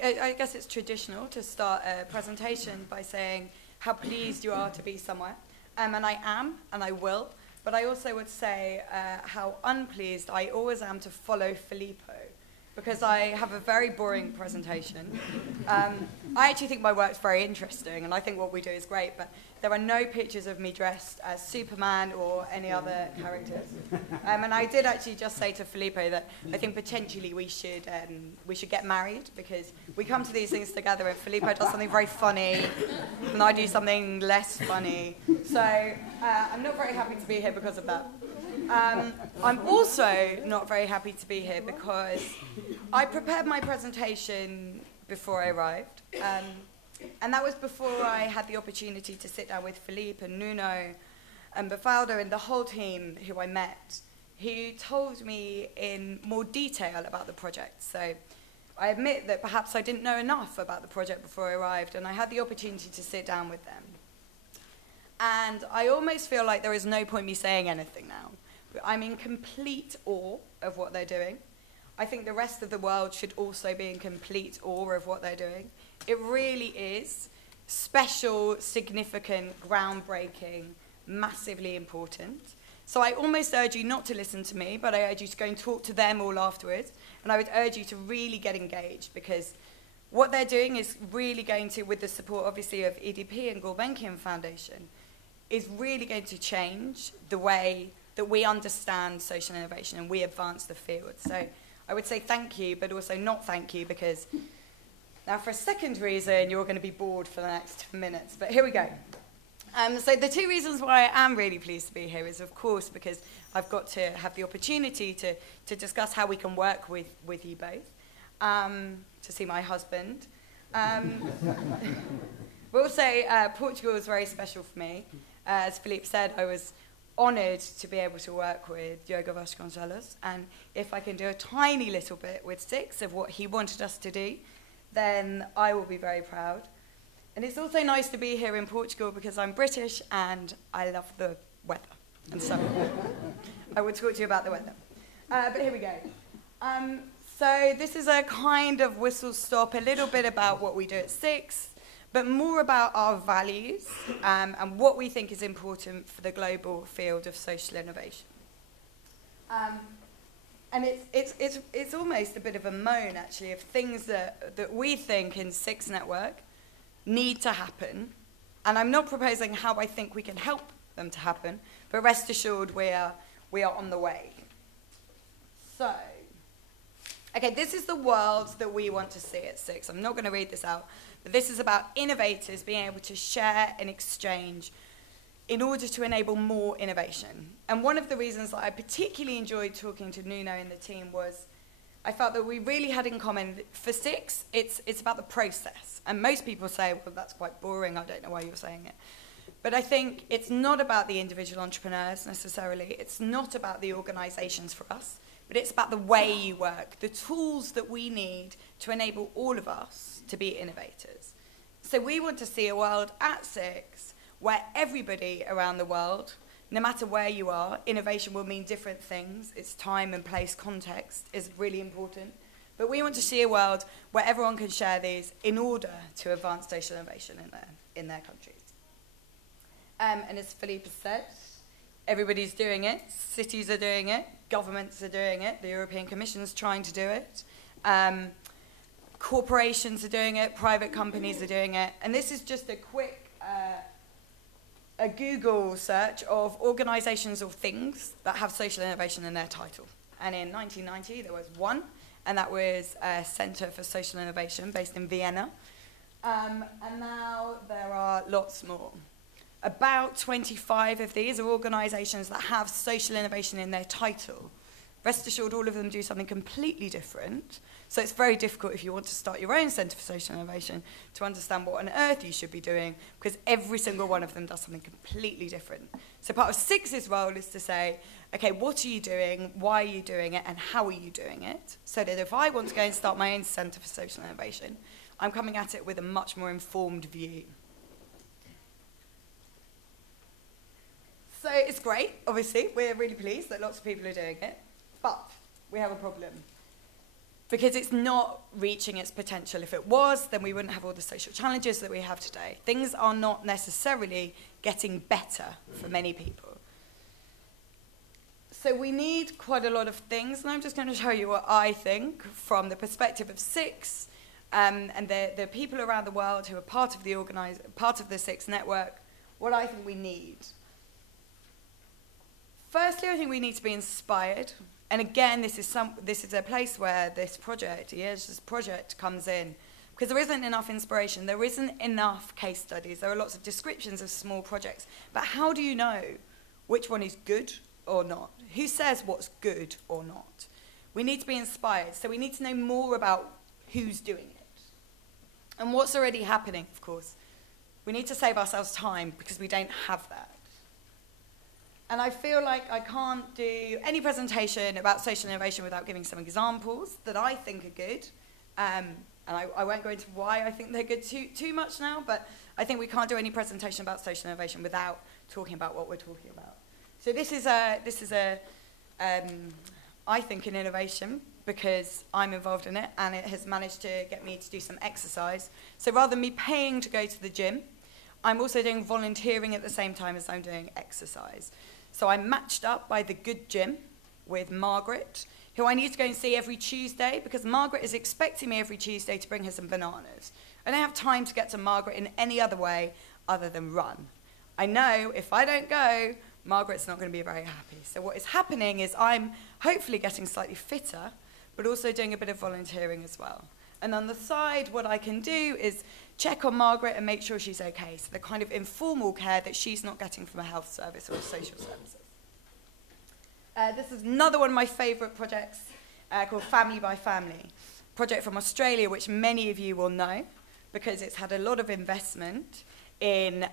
I guess it's traditional to start a presentation by saying how pleased you are to be somewhere. And I am, and I will. But I also would say how unpleased I always am to follow Filippo, because I have a very boring presentation. I actually think my work's very interesting, and I think what we do is great, but there are no pictures of me dressed as Superman or any other characters. And I did actually just say to Filippo that I think potentially we should get married, because we come to these things together, and Filippo does something very funny, and I do something less funny. So I'm not very happy to be here because of that. I'm also not very happy to be here because I prepared my presentation before I arrived. And that was before I had the opportunity to sit down with Philippe and Nuno and Bafaldo and the whole team who I met, who told me in more detail about the project. So I admit that perhaps I didn't know enough about the project before I arrived, and I had the opportunity to sit down with them. And I almost feel like there is no point me saying anything now. I'm in complete awe of what they're doing. I think the rest of the world should also be in complete awe of what they're doing. It really is special, significant, groundbreaking, massively important. So I almost urge you not to listen to me, but I urge you to go and talk to them all afterwards. And I would urge you to really get engaged, because what they're doing is really going to, with the support obviously of EDP and Gulbenkian Foundation, is really going to change the way that we understand social innovation and we advance the field. So I would say thank you, but also not thank you, because now for a second reason, you're going to be bored for the next 10 minutes. But here we go. So the two reasons why I am really pleased to be here is, of course, because I've got to have the opportunity to discuss how we can work with you both, to see my husband. But also, Portugal is very special for me. As Philippe said, I was honoured to be able to work with Diogo Vasconcelos, and if I can do a tiny little bit with Six of what he wanted us to do, then I will be very proud. And it's also nice to be here in Portugal because I'm British and I love the weather, and so I will talk to you about the weather. But here we go. So this is a kind of whistle-stop, a little bit about what we do at Six, but more about our values and what we think is important for the global field of social innovation. And it's almost a bit of a moan, actually, of things that we think in Six Network need to happen. And I'm not proposing how I think we can help them to happen, but rest assured we are on the way. So, okay, this is the world that we want to see at Six. I'm not going to read this out, but this is about innovators being able to share and exchange in order to enable more innovation. And one of the reasons that I particularly enjoyed talking to Nuno and the team was I felt that we really had in common, for Six, it's about the process. And most people say, well, that's quite boring, I don't know why you're saying it. But I think it's not about the individual entrepreneurs necessarily, it's not about the organizations for us, but it's about the way you work, the tools that we need to enable all of us to be innovators. So we want to see a world at Six where everybody around the world, no matter where you are, innovation will mean different things. Its time and place context is really important. But we want to see a world where everyone can share these in order to advance social innovation in their countries. And as Philippe has said, everybody's doing it. Cities are doing it. Governments are doing it. The European Commission is trying to do it. Corporations are doing it. Private companies are doing it. And this is just a quick a Google search of organizations or things that have social innovation in their title. And in 1990, there was one, and that was a Center for Social Innovation based in Vienna. And now there are lots more. About 25 of these are organizations that have social innovation in their title. Rest assured, all of them do something completely different. So it's very difficult if you want to start your own Centre for Social Innovation to understand what on earth you should be doing, because every single one of them does something completely different. So part of Six's role is to say, okay, what are you doing, why are you doing it, and how are you doing it? So that if I want to go and start my own Centre for Social Innovation, I'm coming at it with a much more informed view. So it's great, obviously. We're really pleased that lots of people are doing it. But we have a problem. because it's not reaching its potential. If it was, then we wouldn't have all the social challenges that we have today. Things are not necessarily getting better for many people. So we need quite a lot of things, and I'm just going to show you what I think from the perspective of SIX and the people around the world who are part of the SIX network, what I think we need. Firstly, I think we need to be inspired. And again, this is a place where this project, this project comes in. Because there isn't enough inspiration, there isn't enough case studies, there are lots of descriptions of small projects. But how do you know which one is good or not? Who says what's good or not? We need to be inspired, so we need to know more about who's doing it. And what's already happening, of course. We need to save ourselves time because we don't have that. And I feel like I can't do any presentation about social innovation without giving some examples that I think are good. And I won't go into why I think they're good too much now, but I think we can't do any presentation about social innovation without talking about what we're talking about. So this is I think, an innovation because I'm involved in it, and it has managed to get me to do some exercise. So rather than me paying to go to the gym, I'm also doing volunteering at the same time as I'm doing exercise. So I'm matched up by the Good Gym with Margaret, who I need to go and see every Tuesday because Margaret is expecting me every Tuesday to bring her some bananas. I don't have time to get to Margaret in any other way other than run. I know if I don't go, Margaret's not going to be very happy. So what is happening is I'm hopefully getting slightly fitter, but also doing a bit of volunteering as well. And on the side, what I can do is check on Margaret and make sure she's okay. So the kind of informal care that she's not getting from a health service or a social services. This is another one of my favourite projects called Family by Family. Project from Australia, which many of you will know because it's had a lot of investment in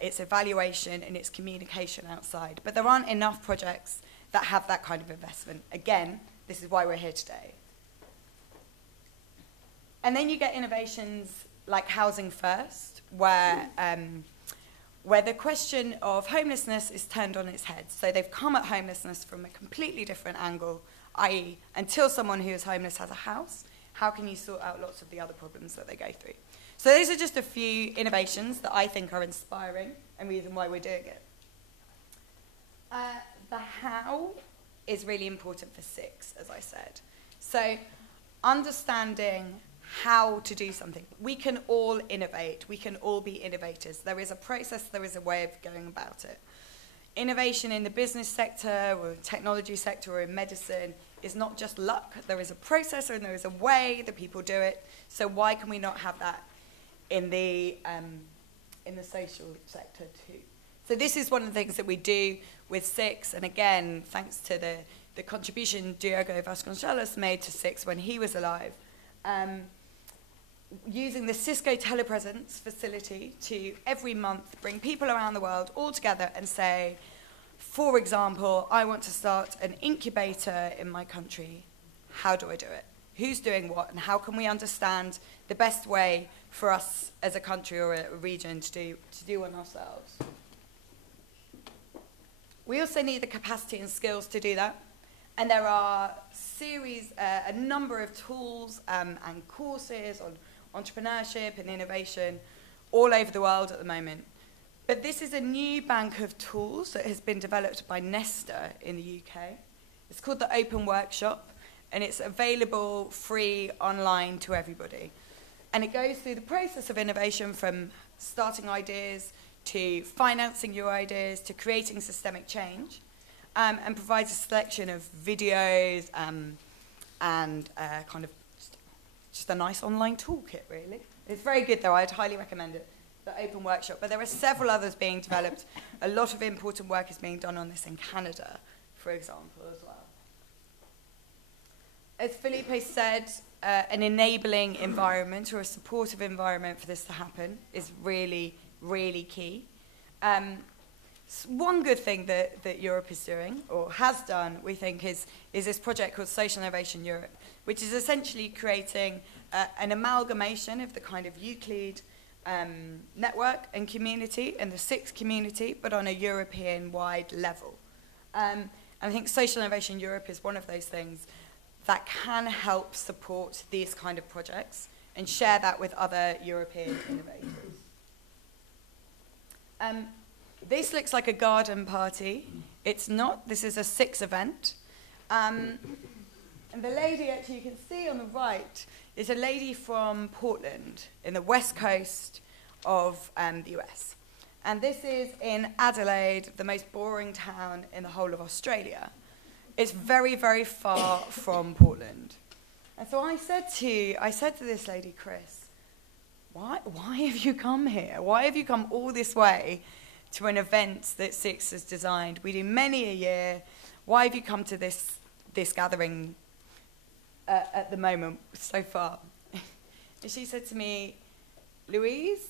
its evaluation and its communication outside. But there aren't enough projects that have that kind of investment. Again, this is why we're here today. And then you get innovations like Housing First, where the question of homelessness is turned on its head. So they've come at homelessness from a completely different angle, i.e., until someone who is homeless has a house, how can you sort out lots of the other problems that they go through? So those are just a few innovations that I think are inspiring and reason why we're doing it. The how is really important for SIX, as I said. So understanding how to do something. We can all innovate. We can all be innovators. There is a process, there is a way of going about it. Innovation in the business sector or technology sector or in medicine is not just luck. There is a process and there is a way that people do it. So why can we not have that in the social sector too? So this is one of the things that we do with SIX, and again, thanks to the contribution Diogo Vasconcelos made to SIX when he was alive. Using the Cisco telepresence facility to every month bring people around the world all together and say, for example, I want to start an incubator in my country. How do I do it? Who's doing what? And how can we understand the best way for us as a country or a region to do one ourselves? We also need the capacity and skills to do that. And there are a number of tools and courses on entrepreneurship and innovation all over the world at the moment. But this is a new bank of tools that has been developed by Nesta in the UK. It's called the Open Workshop, and it's available free online to everybody. And it goes through the process of innovation from starting ideas to financing your ideas to creating systemic change, and provides a selection of videos and kind of just a nice online toolkit, really. It's very good, though. I'd highly recommend it, the Open Workshop. But there are several others being developed. A lot of important work is being done on this in Canada, for example, as well. As Felipe said, an enabling environment or a supportive environment for this to happen is really, really key. One good thing that Europe is doing, or has done, we think, is this project called Social Innovation Europe, which is essentially creating an amalgamation of the kind of Euclid network and community and the SIX community, but on a European-wide level. And I think Social Innovation Europe is one of those things. that can help support these kind of projects and share that with other European innovators. This looks like a garden party. It's not. This is a SIX event. And the lady, actually, you can see on the right, is a lady from Portland in the west coast of the US. And this is in Adelaide, the most boring town in the whole of Australia. It's very, very far from Portland. And so I said to this lady, Chris, why have you come here? Why have you come all this way to an event that SIX has designed? We do many a year. Why have you come to this gathering at the moment so far? And she said to me, Louise,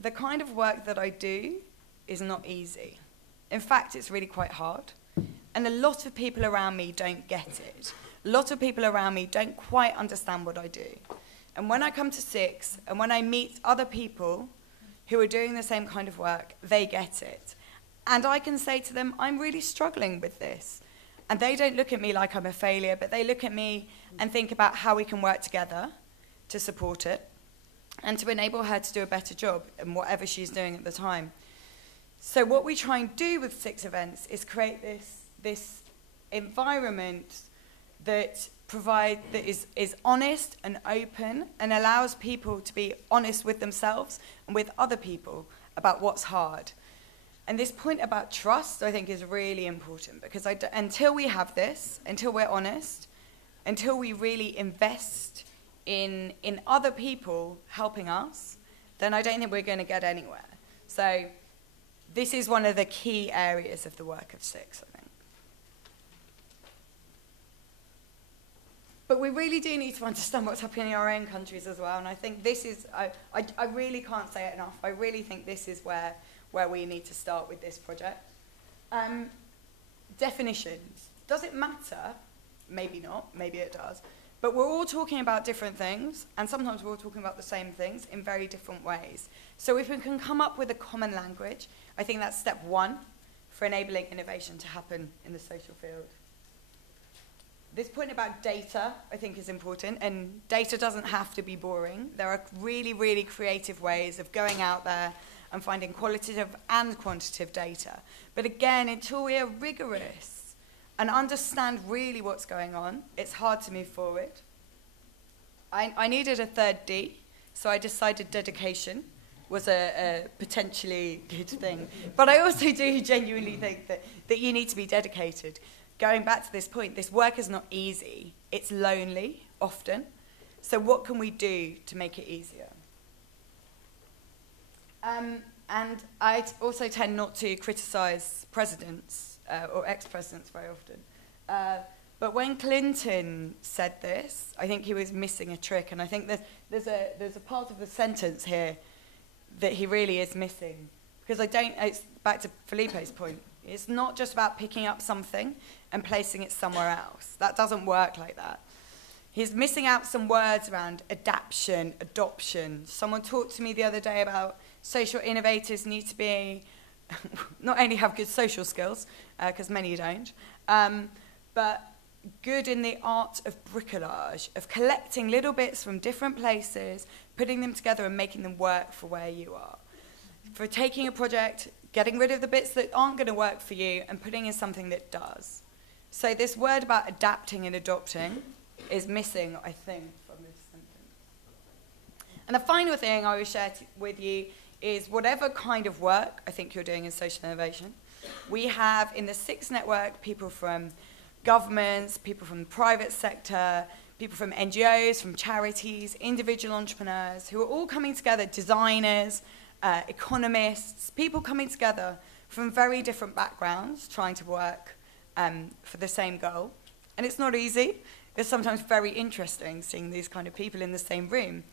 the kind of work that I do is not easy. In fact, it's really quite hard. And a lot of people around me don't get it. A lot of people around me don't quite understand what I do. And when I come to SIX, and when I meet other people who are doing the same kind of work, they get it. And I can say to them, I'm really struggling with this. And they don't look at me like I'm a failure, but they look at me and think about how we can work together to support it and to enable her to do a better job in whatever she's doing at the time. So what we try and do with SIX events is create this environment that is honest and open and allows people to be honest with themselves and with other people about what's hard. And this point about trust, I think, is really important, because until we have this, until we're honest, until we really invest in other people helping us, then I don't think we're going to get anywhere. So this is one of the key areas of the work of SIX, I think. But we really do need to understand what's happening in our own countries as well. And I think this is, I really can't say it enough. I really think this is where we need to start with this project. Definitions. Does it matter? Maybe not. Maybe it does. But we're all talking about different things, and sometimes we're all talking about the same things in very different ways. So if we can come up with a common language, I think that's step one for enabling innovation to happen in the social field. This point about data, I think, is important, and data doesn't have to be boring. There are really, really creative ways of going out there and finding qualitative and quantitative data. But again, until we are rigorous and understand really what's going on, it's hard to move forward. I needed a third D, so I decided dedication was a potentially good thing. But I also do genuinely think that you need to be dedicated. Going back to this point, this work is not easy. It's lonely, often. So what can we do to make it easier? And I also tend not to criticize presidents or ex-presidents very often. But when Clinton said this, I think he was missing a trick. And I think there's a part of the sentence here that he really is missing. Because it's back to Felipe's point. It's not just about picking up something and placing it somewhere else. That doesn't work like that. He's missing out some words around adaption, adoption. Someone talked to me the other day about social innovators need to be, not only have good social skills, because many don't, but good in the art of bricolage, of collecting little bits from different places, putting them together and making them work for where you are. For taking a project, getting rid of the bits that aren't going to work for you and putting in something that does. So this word about adapting and adopting is missing, I think, from this sentence. And the final thing I will share with you is whatever kind of work I think you're doing in social innovation, we have in the SIX network people from governments, people from the private sector, people from NGOs, from charities, individual entrepreneurs, who are all coming together, designers, economists, people coming together from very different backgrounds, trying to work for the same goal. And it's not easy. It's sometimes very interesting seeing these kind of people in the same room.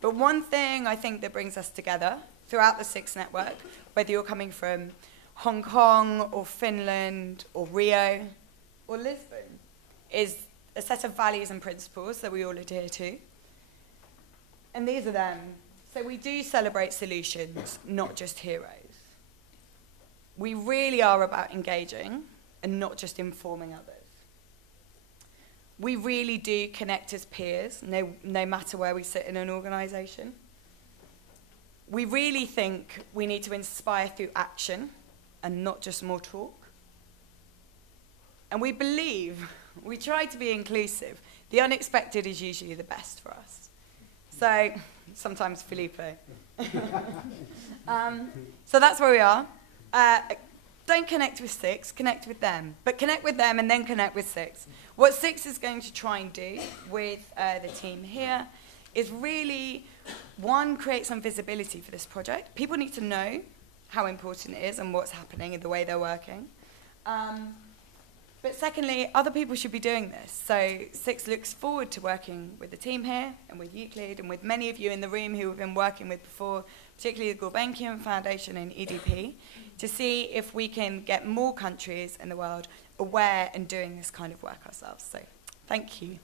But one thing I think that brings us together throughout the SIX network, whether you're coming from Hong Kong or Finland or Rio or Lisbon, is a set of values and principles that we all adhere to. And these are them. So we do celebrate solutions, not just heroes. We really are about engaging and not just informing others. we really do connect as peers, no matter where we sit in an organisation. We really think we need to inspire through action and not just more talk. And we believe, we try to be inclusive. The unexpected is usually the best for us. So, sometimes Felipe. So that's where we are. Don't connect with Six, connect with them. But connect with them and then connect with Six. What Six is going to try and do with the team here is really, one, create some visibility for this project. People need to know how important it is and what's happening and the way they're working. But secondly, other people should be doing this. So Six looks forward to working with the team here and with Euclid and with many of you in the room who we've been working with before, particularly the Gulbenkian Foundation and EDP, to see if we can get more countries in the world aware and doing this kind of work ourselves. So thank you.